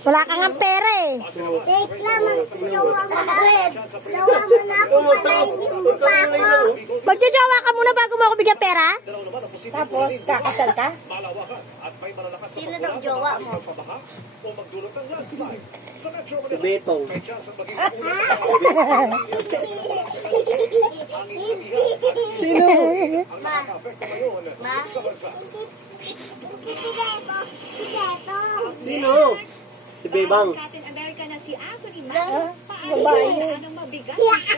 Wala kang ang pera eh. Take lang, magsiyawa mo na. Siyawa mo na ako, palainin mo pa ako. Magjajawa ka muna bago mo ako bigyan pera? Tapos, kakasal ka? Sino daw jowa mo? Si Betong. Sino? Ma. Ma. Si Beto. Sino? Si Bebang. Babae yun.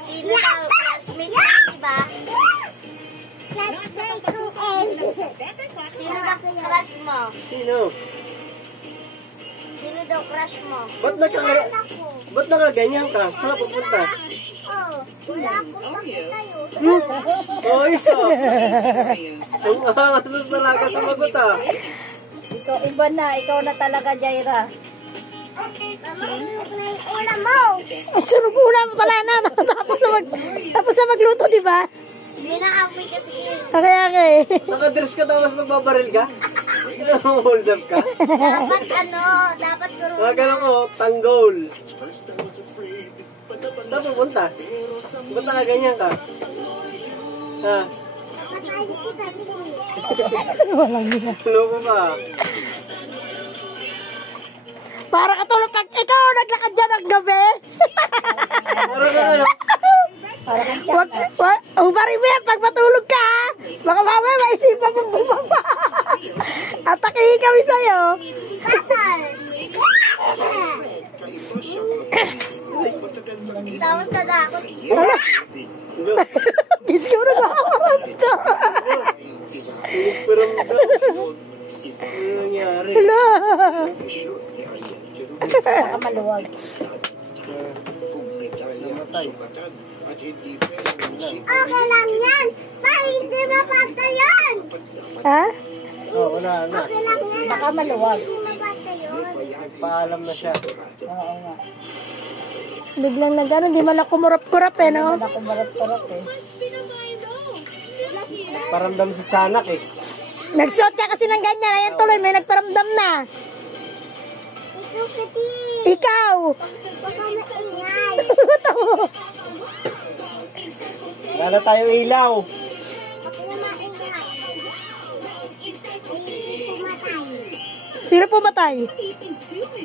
Sino daw? Classmate mo, diba? Classmate ko eh. Sino daw crush mo? Sino? Sino daw crush mo? Ba't nakaganyan ka? Saan ka pupunta? Wala akong pakitayo. Oh, isa. Ang asos talaga sumagot ah. Ikaw, iba na. Ikaw na talaga, Jaira. Mama, ano na yung ulam mo? Ay, sunog ulam pala na. Tapos na magluto, di ba? Hindi na-amoy kasi yun. Kaya nga eh. Nakadress ka tapos magbabaril ka? Hold up ka? Dapat puro Mga ganun ko, tanggol. Saan pupunta? Ba't nakaganyan ka? Ha? Walang nila. Ano ko ba? Para katulad pag ikaw naglakad dyan ang gabi. Parang ka ano? Ubarin mo yan pag matulog ka ha. Baka mamaya maisipan mong bumaba. Atakihin kami sa'yo. Tapos nadakot. Diyos ko na nakakaramda. Pero ano nangyari? Hala. Baka maluwag. Namatay. Okay lang yan. Hindi mapatay yan. Ha? Oh, wala na. Okay lang yan. Baka maluwag. Hindi mapatay yun. Paalam na siya. Oo nga. Biglang na gano'n, di man ako kumurap-kurap eh, no? Ako marap-tarap eh. Paramdam si Tiyanak eh. Nagsuot ka kasi ng ganyan. Ayan tuloy, may nagparamdam na. Ito kasi. Ikaw! Baka maingay. Wala tayong ilaw. Baka na maingay. Hindi pumatay. Sino pumatay?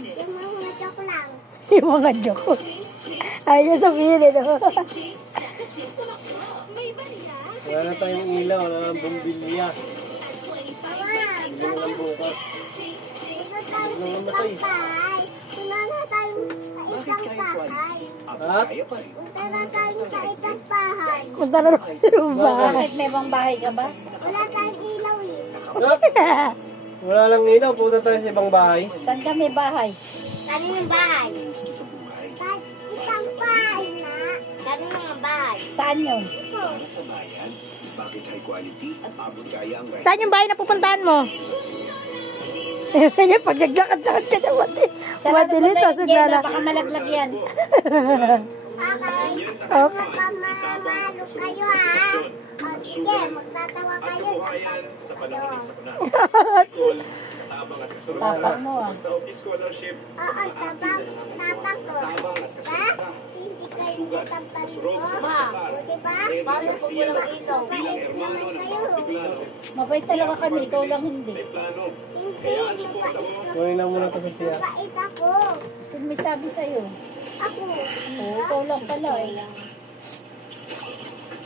Yung mga joke lang. Yung mga joke. Ayaw sabihin eh, no? Wala na tayong ilaw. Wala nang bumbilya. Mama, Hindi mo lang bukas. punta tayo sa isang bahay. Punta na tayo sa isang bahay. Ha? Punta na tayo sa isang bahay. Punta na naman sa bahay. Bakit may bang bahay ka ba? Wala tayong ilaw eh. Ha? Wala lang ilaw. Punta tayo sa ibang bahay. Saan ka may bahay? Kaninong bahay? Isang bahay na. Kaninong bahay? Saan yun? Ito. Saan yung bahay na pupuntahan mo? Kanya pag naglakad-lakad ka naman eh. Madilit sa suglala. Baka malaglag yan. Okay. Okay. Magpamalo kayo ha. O sige, magtatawa kayo. Tapang mo ah. Oo, tapang ko. Ha? Hindi kayo natampal ko. O diba? Paano ko walang ilaw? Mabait naman kayo. Mabait talaga kami, ikaw lang hindi. Hindi, mabait ka. Kunin lang muna ito sa siya. Mabait ako. Sino may sabi sa'yo? Ako. Oo, ikaw lang pala eh.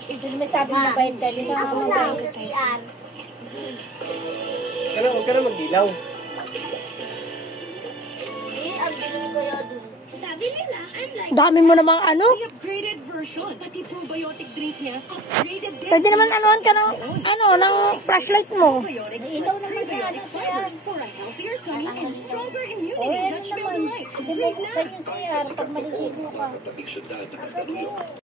Sino may sabi mabait ka? Hindi ka Ako nga lang mabait. sa CR. Huwag ka na mag-ilaw. Ang galing kaya dun. Sabi nila, unlike Dami mo namang ano. the upgraded version, pati probiotic drink niya, upgraded din. Pwede naman anuhan ka ng, ng flashlight mo. Probiotics Ilaw naman plus sa ano probiotic siya. fibers for a healthier tummy and stronger Oo, immunity. yan Dutch naman. Build Light. Hindi mo sa yung CR pag maliligo ka.